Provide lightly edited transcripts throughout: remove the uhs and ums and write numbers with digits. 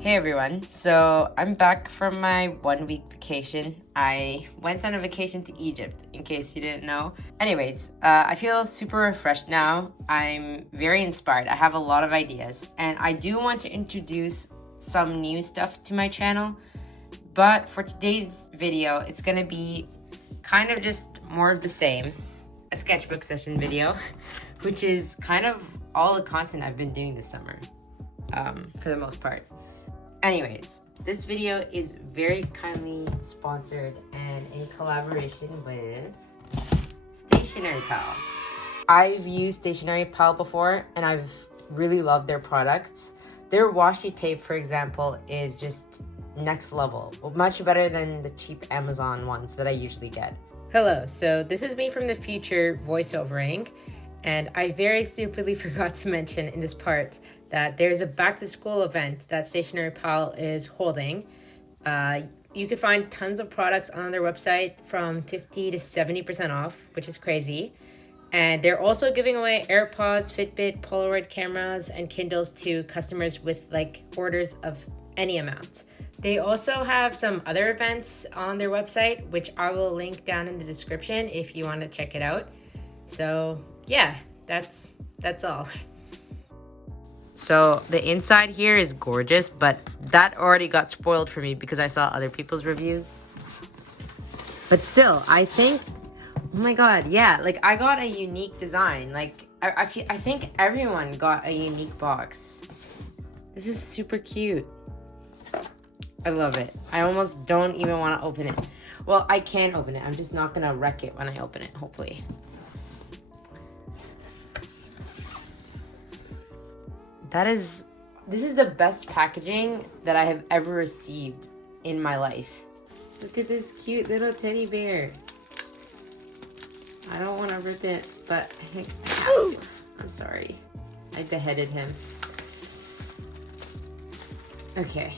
Hey everyone, so I'm back from my 1-week vacation. I went on a vacation to Egypt, in case you didn't know. Anyways, I feel super refreshed now. I'm very inspired. I have a lot of ideas, and I do want to introduce some new stuff to my channel. But for today's video, it's gonna be kind of just more of the same, a sketchbook session video, which is kind of all the content I've been doing this summer, for the most part. Anyways, this video is very kindly sponsored and in collaboration with Stationery Pal. I've used Stationery Pal before and I've really loved their products. Their washi tape, for example, is just next level, much better than the cheap Amazon ones that I usually get. Hello, so this is me from the future voiceovering, and I very stupidly forgot to mention in this part that there's a back to school event that Stationery Pal is holding. You can find tons of products on their website from 50 to 70% off, which is crazy. And they're also giving away AirPods, Fitbit, Polaroid cameras, and Kindles to customers with like orders of any amount. They also have some other events on their website, which I will link down in the description if you want to check it out. So yeah, that's all. So the inside here is gorgeous, but that already got spoiled for me because I saw other people's reviews. But still, I think, oh my god, yeah, like I got a unique design. Like I think everyone got a unique box. This is super cute. I love it. I almost don't even want to open it. Well, I can open it. I'm just not gonna wreck it when I open it, hopefully. This is the best packaging that I have ever received in my life. Look at this cute little teddy bear. I don't want to rip it, but I think I have to. I'm sorry. I beheaded him. Okay.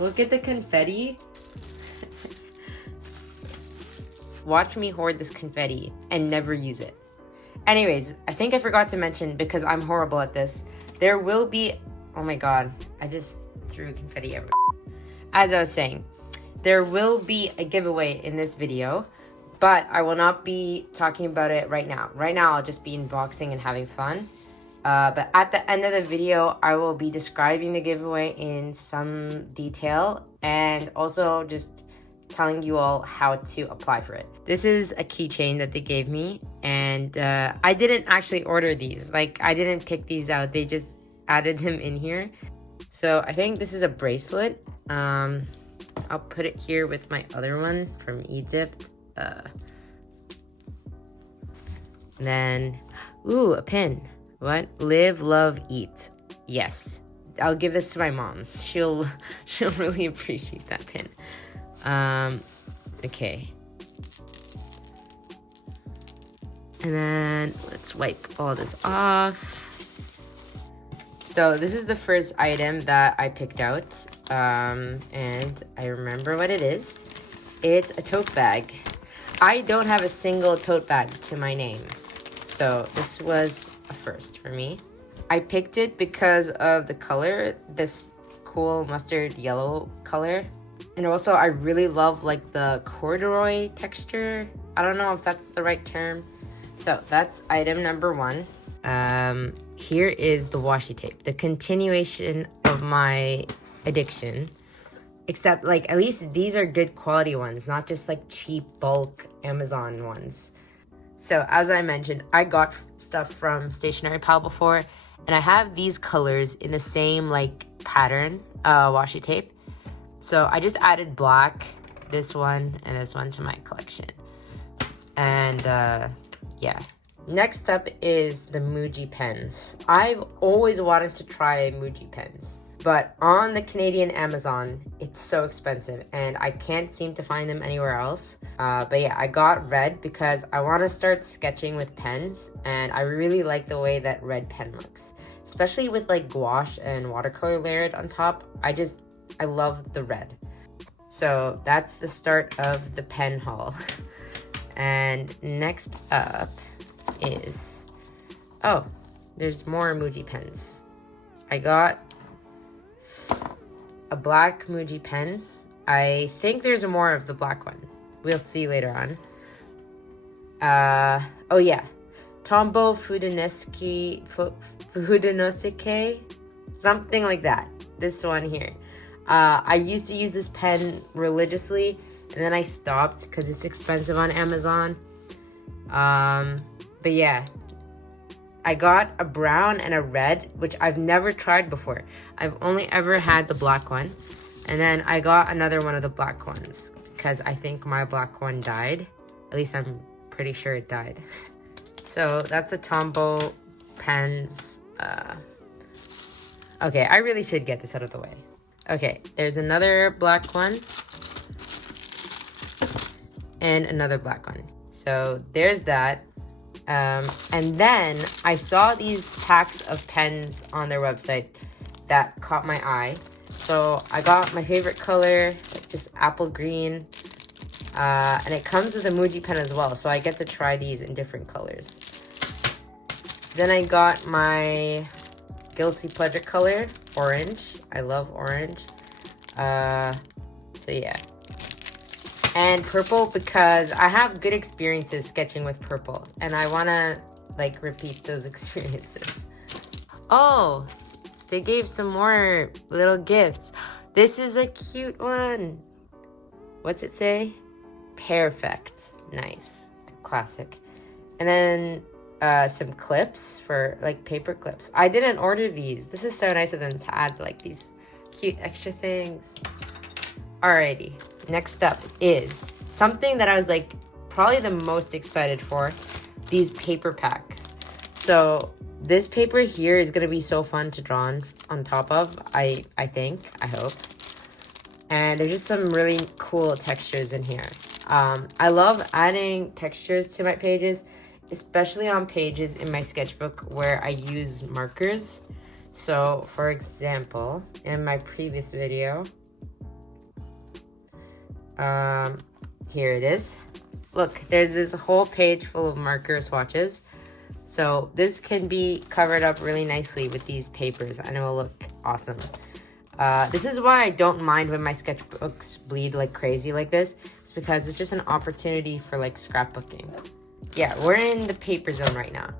Look at the confetti. Watch me hoard this confetti and never use it. Anyways, I think I forgot to mention, because I'm horrible at this, there will be, oh my god, I just threw confetti everywhere. As I was saying, there will be a giveaway in this video, but I will not be talking about it right now. Right now, I'll just be unboxing and having fun. But at the end of the video, I will be describing the giveaway in some detail and also just telling you all how to apply for it. This is a keychain that they gave me, and I didn't actually order these. Like, I didn't pick these out. They just added them in here. So I think this is a bracelet. I'll put it here with my other one from Egypt. Then, ooh, a pin. What? Live, love, eat. Yes. I'll give this to my mom. She'll really appreciate that pin. Okay. And then let's wipe all this off. So this is the first item that I picked out. And I remember what it is. It's a tote bag. I don't have a single tote bag to my name. So this was a first for me. I picked it because of the color, this cool mustard yellow color. And also I really love like the corduroy texture. I don't know if that's the right term. So that's item number one. Here is the washi tape, the continuation of my addiction. Except like at least these are good quality ones, not just like cheap bulk Amazon ones. So as I mentioned, I got stuff from Stationery Pal before, and I have these colors in the same like pattern, washi tape. So I just added black, this one, and this one to my collection. And yeah. Next up is the Muji Pens. I've always wanted to try Muji Pens, but on the Canadian Amazon, it's so expensive and I can't seem to find them anywhere else. But yeah, I got red because I want to start sketching with pens, and I really like the way that red pen looks, especially with like gouache and watercolor layered on top. I love the red. So that's the start of the pen haul. And next up is, oh, there's more Muji pens. I got a black Muji pen. I think there's more of the black one. We'll see later on. Oh yeah, Tombow Fudonosuke, something like that. This one here. I used to use this pen religiously, and then I stopped because it's expensive on Amazon. But yeah, I got a brown and a red, which I've never tried before. I've only ever had the black one. And then I got another one of the black ones because I think my black one died. At least I'm pretty sure it died. So that's the Tombow Pens. Okay, I really should get this out of the way. Okay, there's another black one. And another black one. So there's that. And then I saw these packs of pens on their website that caught my eye. So I got my favorite color, like just apple green. And it comes with a Muji pen as well. So I get to try these in different colors. Then I got my guilty pleasure color, orange. I love orange. So yeah. And purple because I have good experiences sketching with purple. And I want to like repeat those experiences. Oh, they gave some more little gifts. This is a cute one. What's it say? Perfect. Nice. Classic. And then some clips for like paper clips. I didn't order these. This is so nice of them to add like these cute extra things. Alrighty. Next up is something that I was like probably the most excited for. These paper packs. So this paper here is gonna be so fun to draw on top of. I think. I hope. And there's just some really cool textures in here. I love adding textures to my pages, especially on pages in my sketchbook where I use markers. So for example, in my previous video, here it is. Look, there's this whole page full of marker swatches. So this can be covered up really nicely with these papers and it will look awesome. This is why I don't mind when my sketchbooks bleed like crazy like this. It's because it's just an opportunity for like scrapbooking. Yeah, we're in the paper zone right now.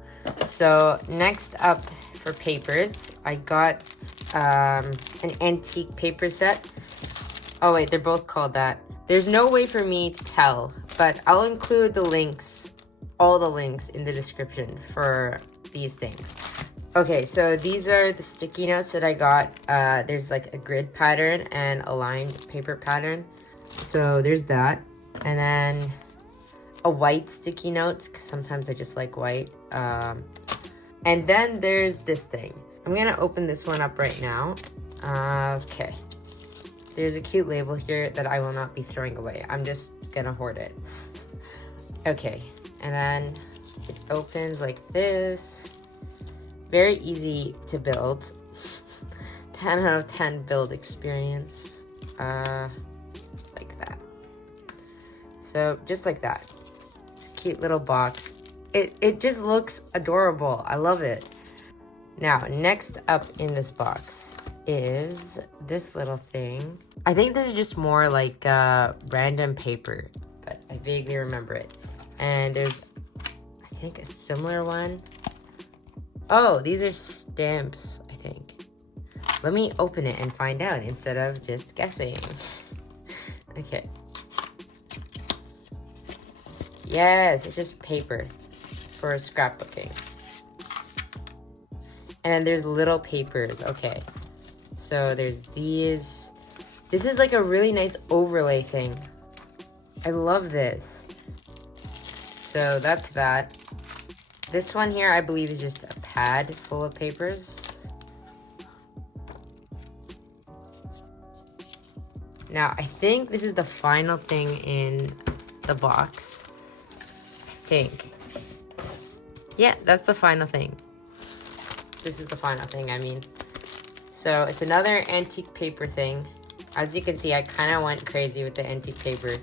So next up for papers, I got an antique paper set. Oh wait, they're both called that. There's no way for me to tell, but I'll include the links, all the links in the description for these things. Okay, so these are the sticky notes that I got. There's like a grid pattern and a lined paper pattern. So there's that. And then a white sticky note, because sometimes I just like white. And then there's this thing. I'm gonna open this one up right now. Okay. There's a cute label here that I will not be throwing away. I'm just gonna hoard it. Okay, and then it opens like this. Very easy to build. 10 out of 10 build experience. Like that. So just like that. It's a cute little box. It just looks adorable. I love it. Now, next up in this box is this little thing. I think this is just more like random paper, but I vaguely remember it. And there's, I think, a similar one. Oh, these are stamps, I think. Let me open it and find out instead of just guessing. Okay. Yes, it's just paper for scrapbooking. And then there's little papers. Okay. So there's these. This is like a really nice overlay thing. I love this. So that's that. This one here, I believe, is just a pad full of papers. Now, I think this is the final thing in the box. I think. Yeah, that's the final thing. This is the final thing, I mean. So, it's another antique paper thing. As you can see, I kind of went crazy with the antique paper.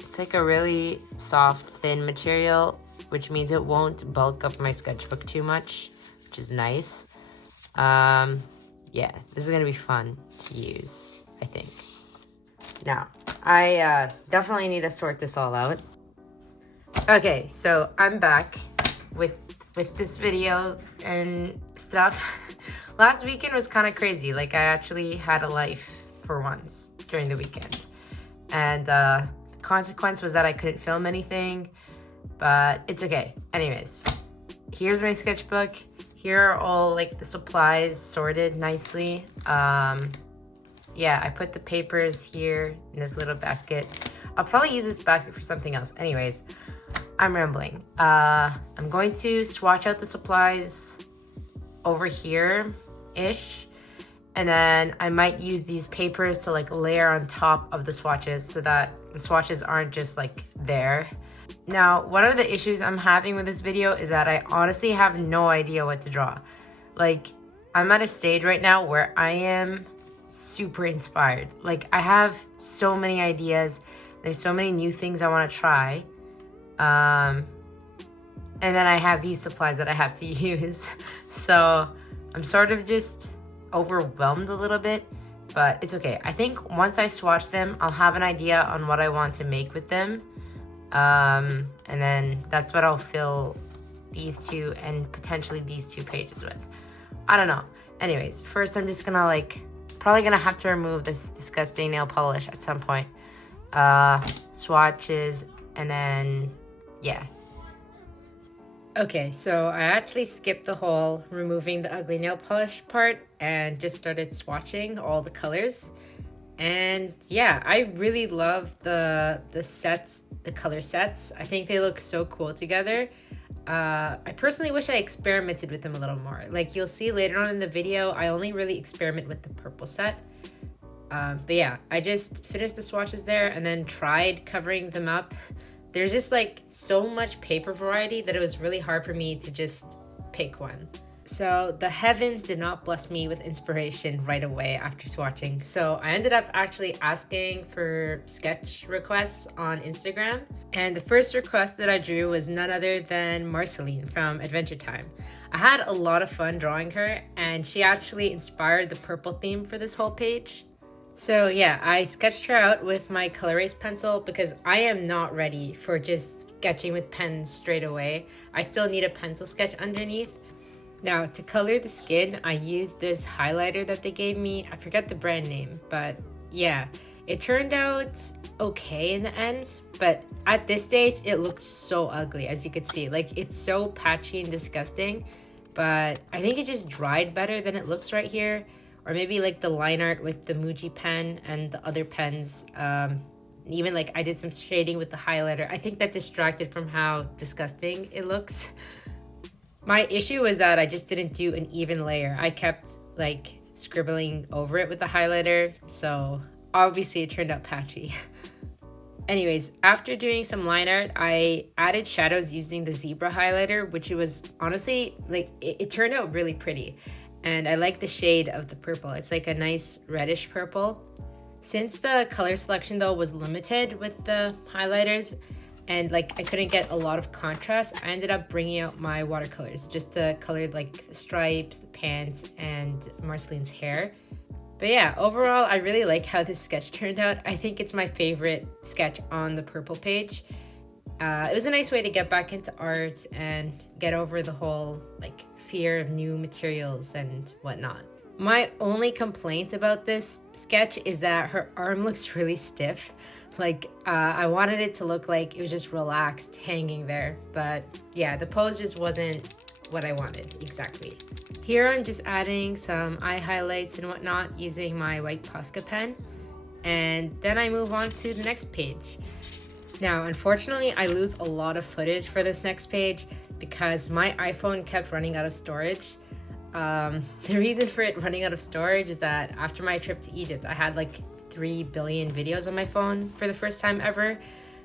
It's like a really soft, thin material, which means it won't bulk up my sketchbook too much, which is nice. yeah, this is gonna be fun to use, I think. Now, I definitely need to sort this all out. Okay, so I'm back with this video and stuff. Last weekend was kind of crazy. Like, I actually had a life for once during the weekend. And the consequence was that I couldn't film anything, but it's okay. Anyways, here's my sketchbook. Here are all like the supplies sorted nicely. Yeah, I put the papers here in this little basket. I'll probably use this basket for something else. Anyways, I'm rambling. I'm going to swatch out the supplies over here-ish. And then I might use these papers to like layer on top of the swatches so that the swatches aren't just like there. Now, one of the issues I'm having with this video is that I honestly have no idea what to draw. Like, I'm at a stage right now where I am super inspired. Like, I have so many ideas. There's so many new things I want to try. And then I have these supplies that I have to use. So I'm sort of just overwhelmed a little bit, but it's okay. I think once I swatch them, I'll have an idea on what I want to make with them. And then that's what I'll fill these two and potentially these 2 pages with. I don't know. Anyways, first I'm just gonna like, probably gonna have to remove this disgusting nail polish at some point. Swatches, and then, yeah. Okay, so I actually skipped the whole removing the ugly nail polish part and just started swatching all the colors. And yeah, I really love the sets, the color sets. I think they look so cool together. I personally wish I experimented with them a little more. Like, you'll see later on in the video, I only really experiment with the purple set. But yeah, I just finished the swatches there and then tried covering them up. There's just like so much paper variety that it was really hard for me to just pick one. So the heavens did not bless me with inspiration right away after swatching. So I ended up actually asking for sketch requests on Instagram. And the first request that I drew was none other than Marceline from Adventure Time. I had a lot of fun drawing her, and she actually inspired the purple theme for this whole page. So yeah, I sketched her out with my color erase pencil because I am not ready for just sketching with pens straight away. I still need a pencil sketch underneath. Now, to color the skin, I used this highlighter that they gave me. I forget the brand name, but yeah, it turned out okay in the end. But at this stage, it looked so ugly, as you could see. Like, it's so patchy and disgusting, but I think it just dried better than it looks right here. Or maybe like the line art with the Muji pen and the other pens. Even like I did some shading with the highlighter. I think that distracted from how disgusting it looks. My issue was that I just didn't do an even layer. I kept like scribbling over it with the highlighter, so obviously it turned out patchy. Anyways, after doing some line art, I added shadows using the zebra highlighter, which it was honestly, like, it turned out really pretty. And I like the shade of the purple. It's like a nice reddish purple. Since the color selection though was limited with the highlighters, and like I couldn't get a lot of contrast, I ended up bringing out my watercolors just to color like the stripes, the pants, and Marceline's hair. But yeah, overall, I really like how this sketch turned out. I think it's my favorite sketch on the purple page. It was a nice way to get back into art and get over the whole like fear of new materials and whatnot. My only complaint about this sketch is that her arm looks really stiff. Like, I wanted it to look like it was just relaxed, hanging there. But yeah, the pose just wasn't what I wanted exactly. Here I'm just adding some eye highlights and whatnot using my white Posca pen. And then I move on to the next page. Now, unfortunately, I lose a lot of footage for this next page because my iPhone kept running out of storage. The reason for it running out of storage is that after my trip to Egypt, I had like 3 billion videos on my phone for the first time ever.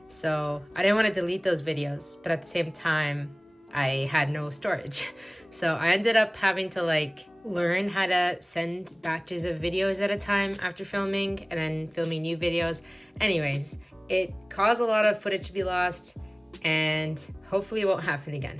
So I didn't want to delete those videos, but at the same time, I had no storage. So I ended up having to like learn how to send batches of videos at a time after filming and then filming new videos. Anyways, it caused a lot of footage to be lost and hopefully it won't happen again.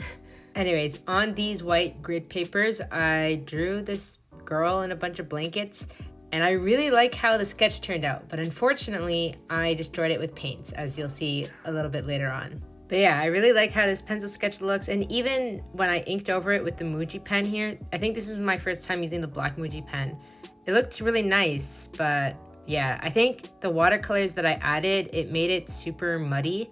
Anyways, on these white grid papers, I drew this girl in a bunch of blankets. And I really like how the sketch turned out, but unfortunately, I destroyed it with paints, as you'll see a little bit later on. But yeah, I really like how this pencil sketch looks, and even when I inked over it with the Muji pen here, I think this was my first time using the black Muji pen. It looked really nice, but yeah, I think the watercolors that I added, it made it super muddy.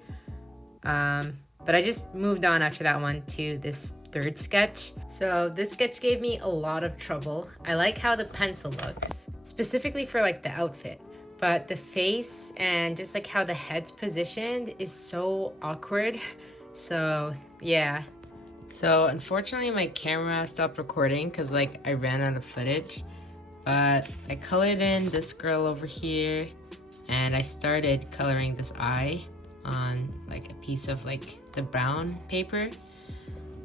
But I just moved on after that one to this third sketch. So this sketch gave me a lot of trouble. I like how the pencil looks, specifically for like the outfit, but the face and just like how the head's positioned is so awkward. So yeah. So unfortunately my camera stopped recording because like I ran out of footage, but I colored in this girl over here and I started coloring this eye on like a piece of like the brown paper.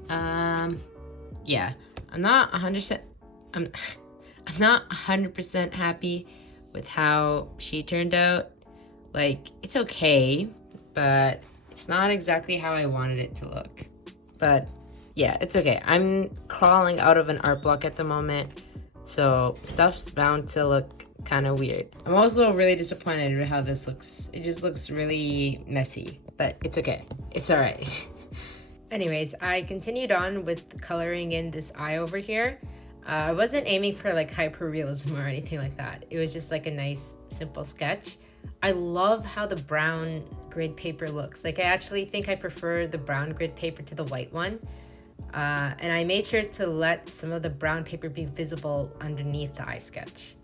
Yeah, I'm not 100% happy with how she turned out. Like, it's okay, but it's not exactly how I wanted it to look. But yeah, it's okay. I'm crawling out of an art block at the moment, so stuff's bound to look kind of weird. I'm also really disappointed with how this looks. It just looks really messy, but it's okay. It's all right. Anyways, I continued on with coloring in this eye over here. I wasn't aiming for like hyper realism or anything like that. It was just like a nice, simple sketch. I love how the brown grid paper looks. Like I actually think I prefer the brown grid paper to the white one. And I made sure to let some of the brown paper be visible underneath the eye sketch.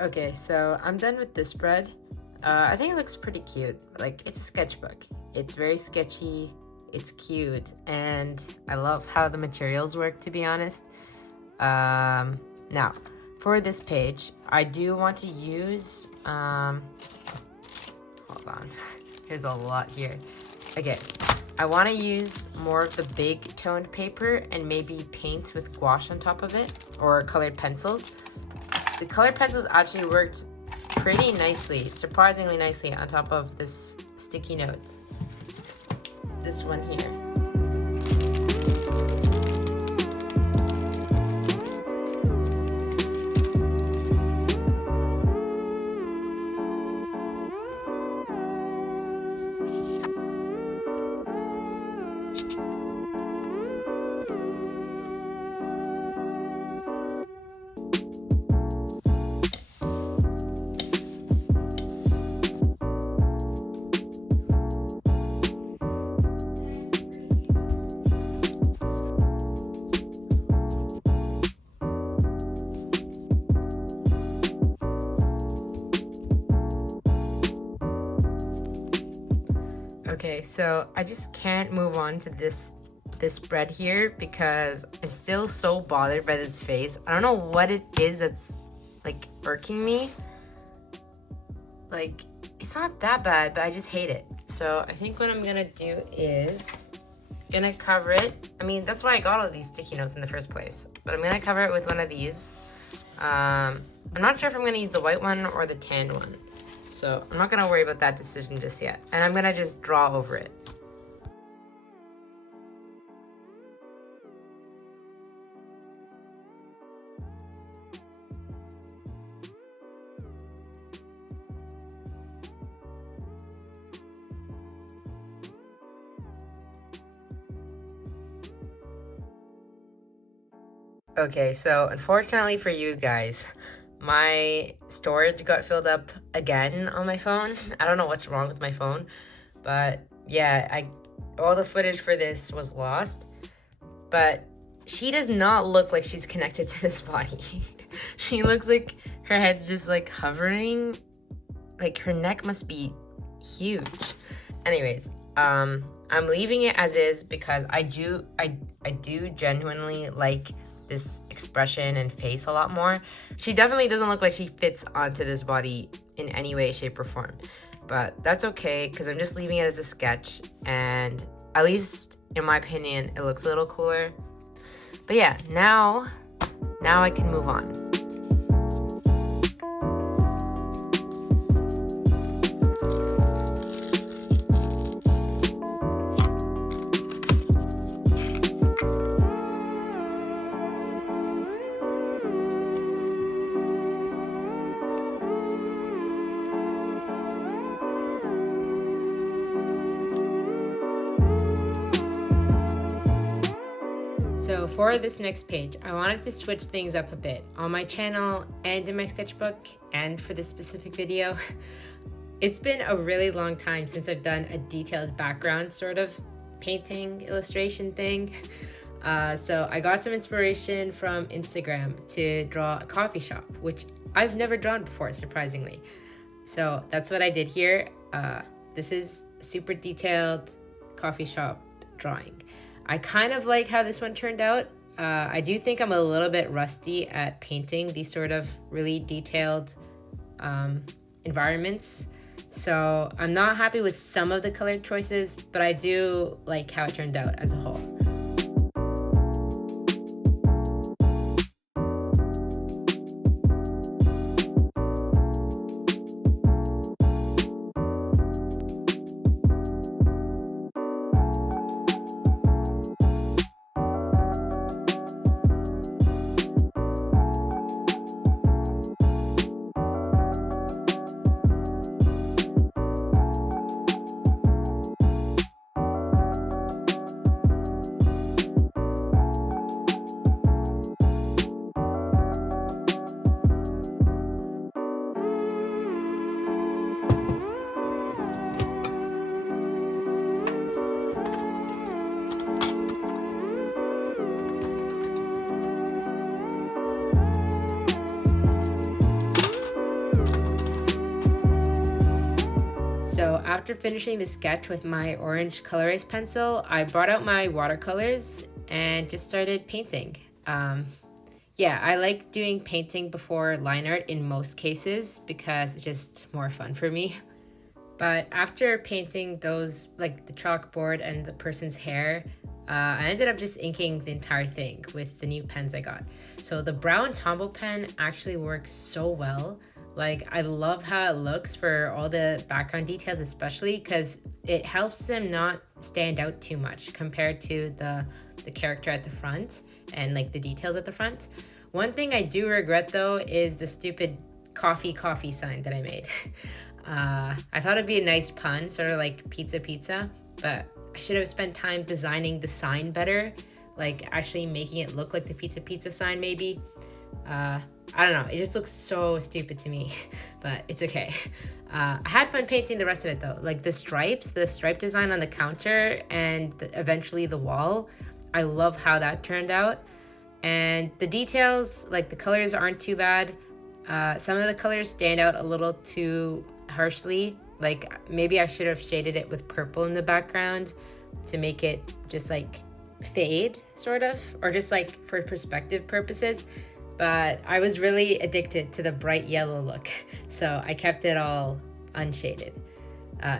Okay, so I'm done with this spread. I think it looks pretty cute. Like, it's a sketchbook. It's very sketchy, it's cute, and I love how the materials work, to be honest. Now, for this page, I do want to use, hold on, there's a lot here. Okay, I want to use more of the big toned paper and maybe paint with gouache on top of it, or colored pencils. The colored pencils actually worked pretty nicely, surprisingly nicely, on top of this sticky notes. This one here. Okay, so I just can't move on to this spread here because I'm still so bothered by this face. I don't know what it is that's like irking me. Like, it's not that bad, but I just hate it. So I think what I'm gonna do is gonna cover it. I mean, that's why I got all these sticky notes in the first place, but I'm gonna cover it with one of these. I'm not sure if I'm gonna use the white one or the tanned one. So I'm not gonna worry about that decision just yet. And I'm gonna just draw over it. Okay, so unfortunately for you guys, my storage got filled up again on my phone. I don't know what's wrong with my phone, but yeah, all the footage for this was lost. But she does not look like she's connected to this body. She looks like her head's just like hovering. Like her neck must be huge. Anyways, I'm leaving it as is because I do genuinely like this expression and face a lot more. She definitely doesn't look like she fits onto this body in any way, shape, or form. But that's okay, because I'm just leaving it as a sketch, and at least in my opinion, it looks a little cooler. But yeah, now I can move on. So for this next page, I wanted to switch things up a bit on my channel and in my sketchbook and for this specific video. It's been a really long time since I've done a detailed background sort of painting illustration thing. So I got some inspiration from Instagram to draw a coffee shop, which I've never drawn before, surprisingly. So that's what I did here. This is a super detailed coffee shop drawing. I kind of like how this one turned out. I do think I'm a little bit rusty at painting these sort of really detailed environments. So I'm not happy with some of the color choices, but I do like how it turned out as a whole. So after finishing the sketch with my orange colorase pencil, I brought out my watercolors and just started painting. Yeah, I like doing painting before line art in most cases because it's just more fun for me. But after painting those, like the chalkboard and the person's hair, I ended up just inking the entire thing with the new pens I got. So the brown Tombow pen actually works so well. Like, I love how it looks for all the background details, especially because it helps them not stand out too much compared to the character at the front and like the details at the front. One thing I do regret though is the stupid coffee sign that I made. I thought it'd be a nice pun, sort of like pizza, but I should have spent time designing the sign better, like actually making it look like the pizza sign maybe. I don't know, it just looks so stupid to me, but it's okay. I had fun painting the rest of it though, like the stripe design on the counter and eventually the wall. I love how that turned out. And the details, like the colors aren't too bad. Some of the colors stand out a little too harshly. Like maybe I should have shaded it with purple in the background to make it just like fade sort of, or just like for perspective purposes. But I was really addicted to the bright yellow look, so I kept it all unshaded.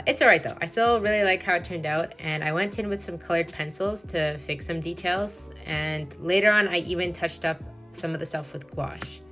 It's alright though, I still really like how it turned out, and I went in with some colored pencils to fix some details, and later on I even touched up some of the stuff with gouache.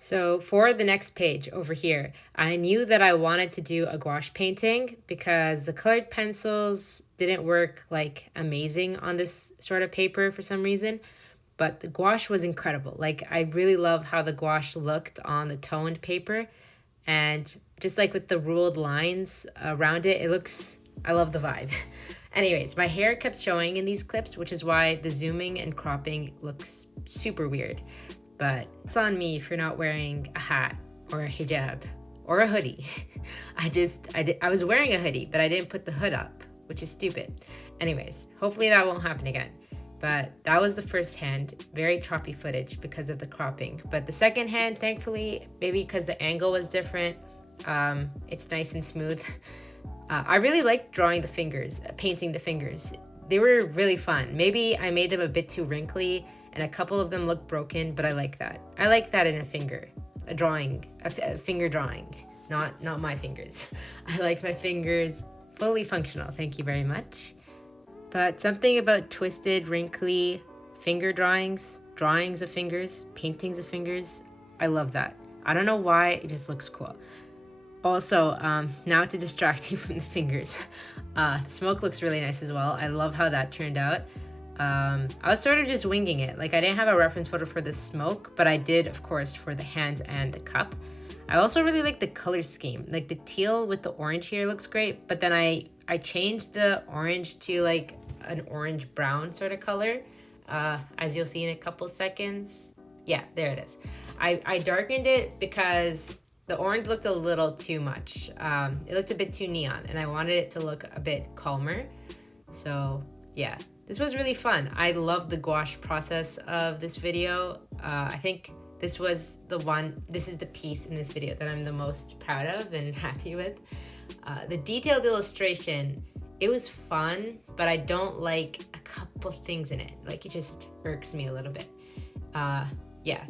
So for the next page over here, I knew that I wanted to do a gouache painting because the colored pencils didn't work like amazing on this sort of paper for some reason, but the gouache was incredible. Like I really love how the gouache looked on the toned paper, and just like with the ruled lines around it, I love the vibe. Anyways, my hair kept showing in these clips, which is why the zooming and cropping looks super weird. But it's on me for not wearing a hat or a hijab or a hoodie. I was wearing a hoodie, but I didn't put the hood up, which is stupid. Anyways, hopefully that won't happen again. But that was the first hand, very choppy footage because of the cropping. But the second hand, thankfully, maybe because the angle was different, it's nice and smooth. I really liked drawing the fingers, painting the fingers. They were really fun. Maybe I made them a bit too wrinkly, and a couple of them look broken, but I like that. I like that in a finger drawing, not my fingers. I like my fingers fully functional, thank you very much. But something about twisted, wrinkly finger drawings of fingers, paintings of fingers, I love that. I don't know why, it just looks cool. Also, now to distract you from the fingers, the smoke looks really nice as well. I love how that turned out. I was sort of just winging it. Like I didn't have a reference photo for the smoke, but I did, of course, for the hands and the cup. I also really like the color scheme. Like the teal with the orange here looks great, but then I changed the orange to like an orange brown sort of color, as you'll see in a couple seconds. Yeah, there it is. I darkened it because the orange looked a little too much. It looked a bit too neon, and I wanted it to look a bit calmer. So yeah, this was really fun. I love the gouache process of this video. I think this is the piece in this video that I'm the most proud of and happy with. The detailed illustration, it was fun, but I don't like a couple things in it. Like it just irks me a little bit. Yeah.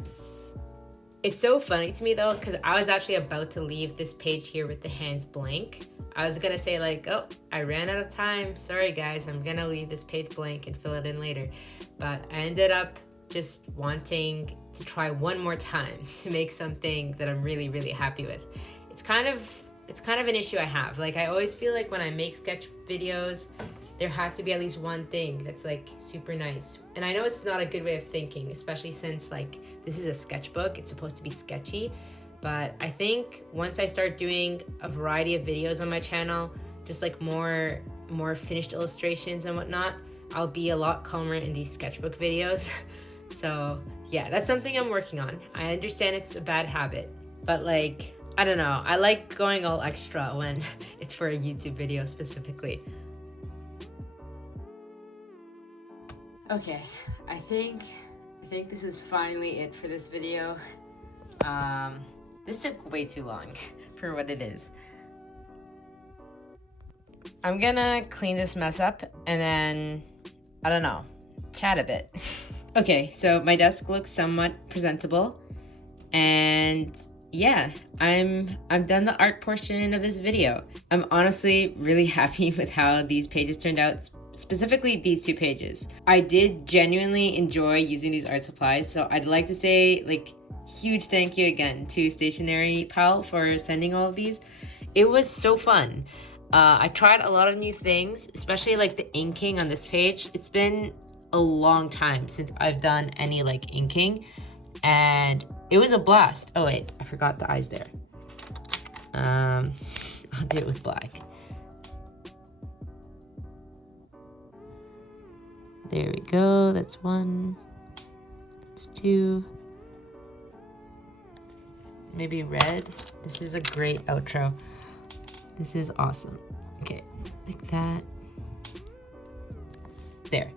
It's so funny to me though, because I was actually about to leave this page here with the hands blank. I was gonna say like, oh, I ran out of time. Sorry guys, I'm gonna leave this page blank and fill it in later. But I ended up just wanting to try one more time to make something that I'm really, really happy with. It's kind of an issue I have. Like I always feel like when I make sketch videos, there has to be at least one thing that's like super nice. And I know it's not a good way of thinking, especially since like this is a sketchbook, it's supposed to be sketchy. But I think once I start doing a variety of videos on my channel, just like more finished illustrations and whatnot, I'll be a lot calmer in these sketchbook videos. So yeah, that's something I'm working on. I understand it's a bad habit, but like, I don't know. I like going all extra when it's for a YouTube video specifically. Okay, I think this is finally it for this video. This took way too long for what it is. I'm gonna clean this mess up and then, I don't know, chat a bit. Okay, so my desk looks somewhat presentable, and yeah, I'm done the art portion of this video. I'm honestly really happy with how these pages turned out, specifically these two pages. I did genuinely enjoy using these art supplies, so I'd like to say like huge thank you again to Stationery Pal for sending all of these. It was so fun. I tried a lot of new things, especially like the inking on this page. It's been a long time since I've done any like inking, and it was a blast. Oh wait, I forgot the eyes there. I'll do it with black. There we go, that's one, that's two. Maybe red. This is a great outro. This is awesome. Okay, like that. There.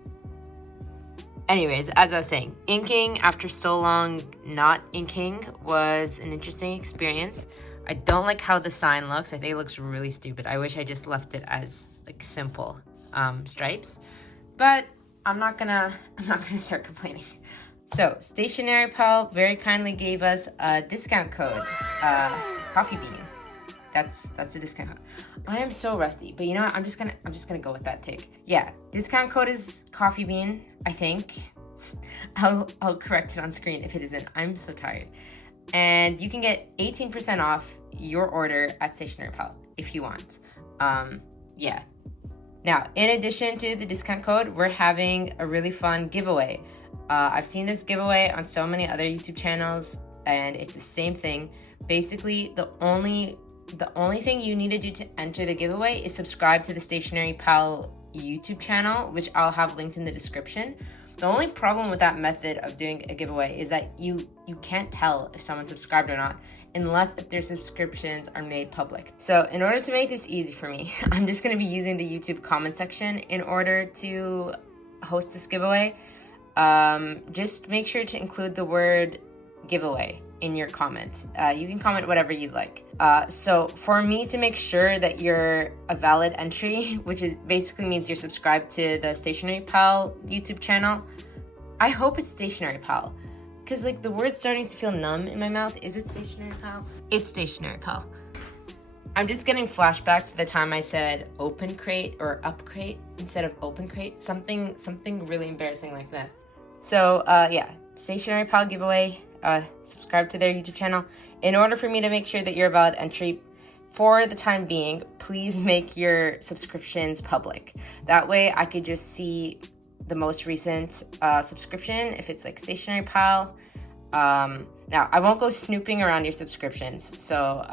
Anyways, as I was saying, inking after so long not inking was an interesting experience. I don't like how the sign looks. I think it looks really stupid. I wish I just left it as like simple stripes, but I'm not gonna start complaining. So Stationery Pal very kindly gave us a discount code, Coffee Bean. That's the discount code. I am so rusty, but you know what? I'm just gonna go with that take. Yeah, discount code is Coffee Bean, I think. I'll correct it on screen if it isn't. I'm so tired. And you can get 18% off your order at Stationery Pal if you want. Yeah. Now, in addition to the discount code, we're having a really fun giveaway. I've seen this giveaway on so many other YouTube channels, and it's the same thing. Basically, the only thing you need to do to enter the giveaway is subscribe to the Stationery Pal YouTube channel, which I'll have linked in the description. The only problem with that method of doing a giveaway is that you can't tell if someone subscribed or not unless if their subscriptions are made public. So in order to make this easy for me, I'm just going to be using the YouTube comment section in order to host this giveaway. Just make sure to include the word giveaway in your comments. You can comment whatever you like. So for me to make sure that you're a valid entry, which is basically means you're subscribed to the Stationery Pal YouTube channel, I hope it's Stationery Pal. Because like the word's starting to feel numb in my mouth. Is it Stationery Pal? It's Stationery Pal. I'm just getting flashbacks to the time I said open crate or up crate instead of open crate. Something really embarrassing like that. So yeah, Stationery Pal giveaway. Subscribe to their YouTube channel. In order for me to make sure that you're a valid entry, for the time being, please make your subscriptions public. That way I could just see the most recent subscription, if it's like Stationery Pile. Now, I won't go snooping around your subscriptions, so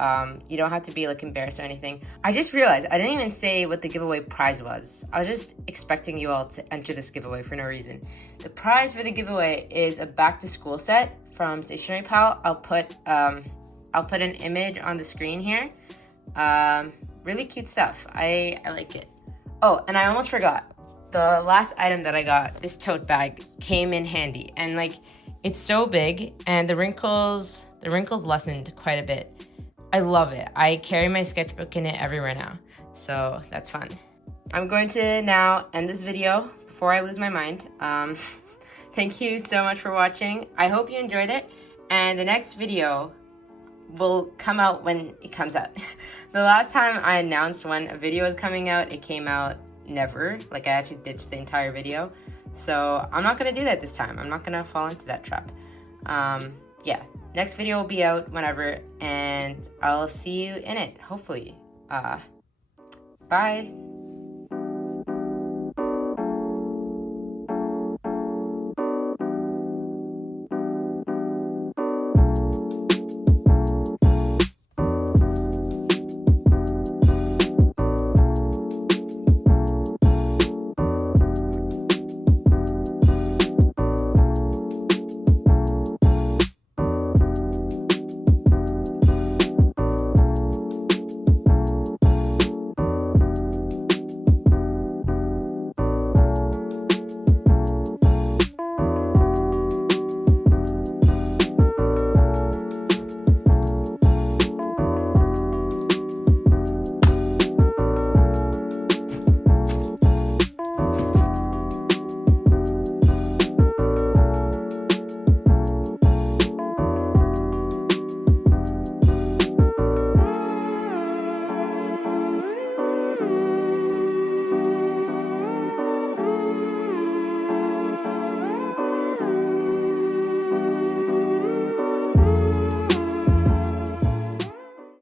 you don't have to be like embarrassed or anything. I just realized I didn't even say what the giveaway prize was. I was just expecting you all to enter this giveaway for no reason. The prize for the giveaway is a back to school set from Stationery Pile. I'll put an image on the screen here. Really cute stuff. I like it. Oh, and I almost forgot. The last item that I got, this tote bag, came in handy, and like, it's so big, and the wrinkles lessened quite a bit. I love it. I carry my sketchbook in it everywhere now, so that's fun. I'm going to now end this video before I lose my mind. Thank you so much for watching. I hope you enjoyed it, and the next video will come out when it comes out. The last time I announced when a video was coming out, it came out never. Like, I actually ditched the entire video. So I'm not gonna do that this time. I'm not gonna fall into that trap. Yeah, next video will be out whenever, and I'll see you in it, hopefully. Bye.